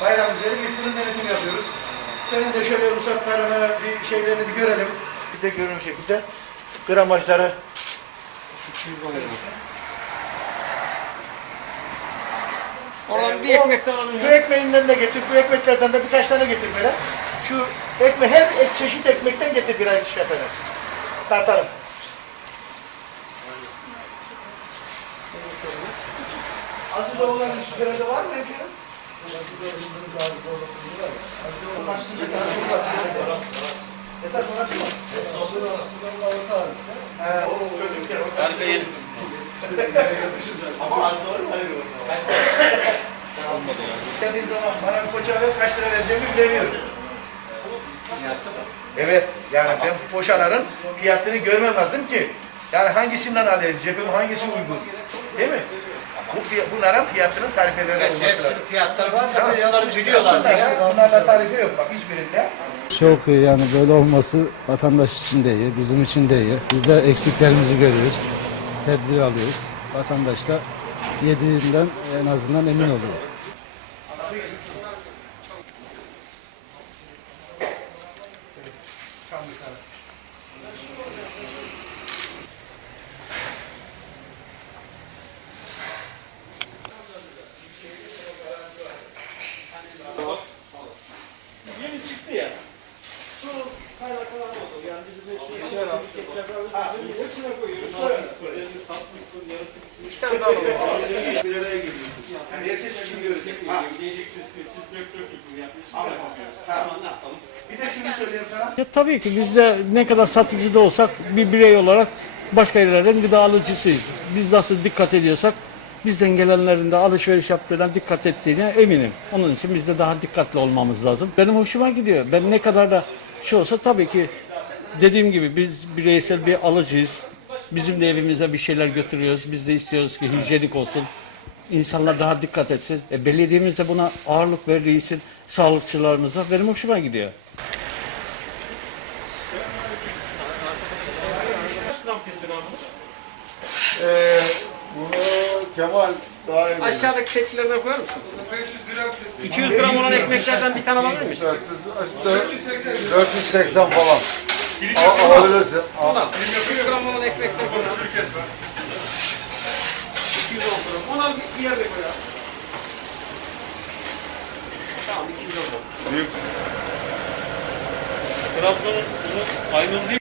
bayram üzeri bir fırın denetim yapıyoruz. Senin de şöyle ruhsatlarını, bir şeylerini bir görelim. Bir de görünür şekilde gramajları Oradan bir ekmek alalım Bu ya. ekmeğinden de getir, bu ekmeklerden de birkaç tane getir böyle. Şu ekme, her ek, çeşit ekmekten getir birer ikişer tane. Tartalım. Aziz oğulların sürede var mı hemşehrim? İstediğin zaman bana poğaça ver, kaç lira vereceğimi bilemiyorum. Evet, yani ben bu poğaçaların fiyatını görmem lazım ki. Yani hangisinden alayım, cebime hangisi uygun. Değil mi? Bu, bunların fiyatının tarifeleri olması lazım. Hepsinin fiyatları var. Tamam. İşte onları biliyorlar. Bunlar- Onlarla tarifi yok bak hiçbirinde. Çok iyi yani böyle olması vatandaş için de iyi, bizim için de iyi. Biz de eksiklerimizi görüyoruz, tedbir alıyoruz. Vatandaş da yediğinden en azından emin oluyor. Ya tabii ki biz de ne kadar satıcı da olsak bir birey olarak başka yerlerin gıda alıcısıyız. Biz nasıl dikkat ediyorsak bizden gelenlerin de alışveriş yaptığına dikkat ettiğine eminim. Onun için biz de daha dikkatli olmamız lazım. Benim hoşuma gidiyor. Ben ne kadar da şey olsa tabii ki dediğim gibi biz bireysel bir alıcıyız. Bizim de evimize bir şeyler götürüyoruz. Biz de istiyoruz ki hijyenik olsun. İnsanlar daha dikkat etsin. E, belediyemiz de buna ağırlık verdiği için sağlıkçılarımıza benim hoşuma gidiyor. Ee, bunu Kemal daha iyi bilir. Aşağıdaki tepsilerden koyar mısın? 200 gram olan ekmeklerden bir tane alabilir misin? 400, 480 falan. Al, alabilirsin. Al. Ulan 200 gram olan ekmekler koy. 210 gram. Onu al bir yerde koy abi. Tamam 210 gram. Büyük Trabzon'un bunu Aynur değil